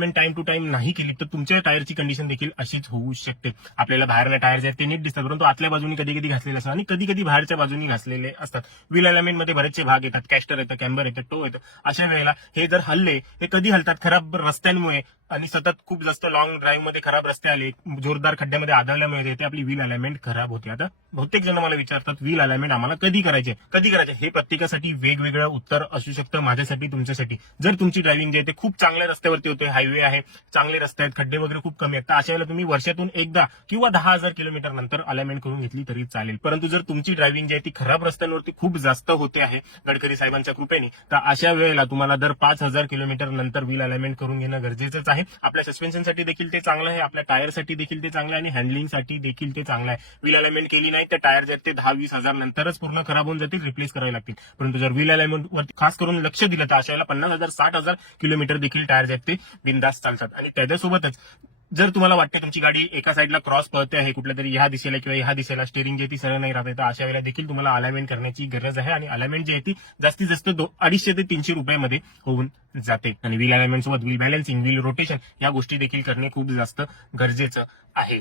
Alignment time to time नाही केली तर तुमच्या टायरची कंडिशन देखील अशीच होऊ शकते. आपल्याला बाहेरच्या टायर जे आहेत ते नीट दिसतात, परंतु आतल्या बाजूनी कधी कधी घासलेले असतात आणि कधी कधी बाहेरच्या बाजूनी घासलेले असतात. व्हील अलाइनमेंट मध्ये बरेचसे भाग येतात, कॅस्टर येतं, कॅम्बर येतं, टो येतं. अशा वेळेला हे जर हल्ले हे कधी हलतात, खराब रस्त्यांमुळे आणि सतत खूप जास्त लॉंग ड्राईव्ह मध्ये खराब रस्ते आले, जोरदार खड्ड्यामध्ये आदळल्यामुळे ते आपली व्हील अलाइनमेंट खराब होते. आता बहुतेक जण मला विचारतात व्हील अलाइनमेंट आम्हाला कधी करायचे. हे प्रत्येकासाठी वेगवेगळं उत्तर असू शकतं, माझ्यासाठी तुमच्यासाठी. जर तुमची ड्रायव्हिंग जे आहे ते खूप चांगल्या रस्त्यावरती होते, हायवे आहे, चांगले रस्ते आहेत, खड्डे वगैरे खूप कमी आहेत, तर अशा वेळेला तुम्ही वर्षातून एकदा किंवा 10,000 किलोमीटर नंतर अलाइनमेंट करून घेतली तरी चालेल. परंतु जर तुमची ड्रायव्हिंग जी आहे ती खराब रस्त्यांवरती खूप जास्त होते आहे गडकरी साहेबांच्या कृपेने, तर अशा वेळेला तुम्हाला दर 5,000 किलोमीटर नंतर व्हील अलाइनमेंट करून घेणं गरजेचंच आहे. आपल्या सस्पेन्शनसाठी देखील ते चांगलं आहे, आपल्या टायरसाठी देखील ते चांगलं आहे आणि हँडलिंगसाठी देखील ते चांगलं आहे. व्हील अलाइनमेंट केली नाही तर टायर जे आहेत ते 10-20,000 नंतरच पूर्ण खराब होऊन जातील, रिप्लेस करावे लागतील. परंतु जर व्हील अलाइनमेंट वरती खास करून लक्ष दिलं तर अशा वेळेला 50,000-60,000 किलोमीटर देखील टायर जे आहेत ते बिनधास्त चालतात. आणि त्याच्यासोबतच जर तुम्हाला वाटते तुमची गाडी एका साईडला क्रॉस पळते आहे, कुठल्या तरी ह्या दिशेला किंवा ह्या दिशेला स्टेरिंग जे ती सरळ नाही राहते, तर अशा वेळेला देखील तुम्हाला अलाइनमेंट करण्याची गरज आहे. आणि अलाइनमेंट जी आहे ती जास्तीत जास्त 250 ते 300 रुपयामध्ये होऊन जाते. आणि व्हील अलाइनमेंट सोबत व्हील बॅलन्सिंग, व्हील रोटेशन या गोष्टी देखील करणे खूप जास्त गरजेचं आहे.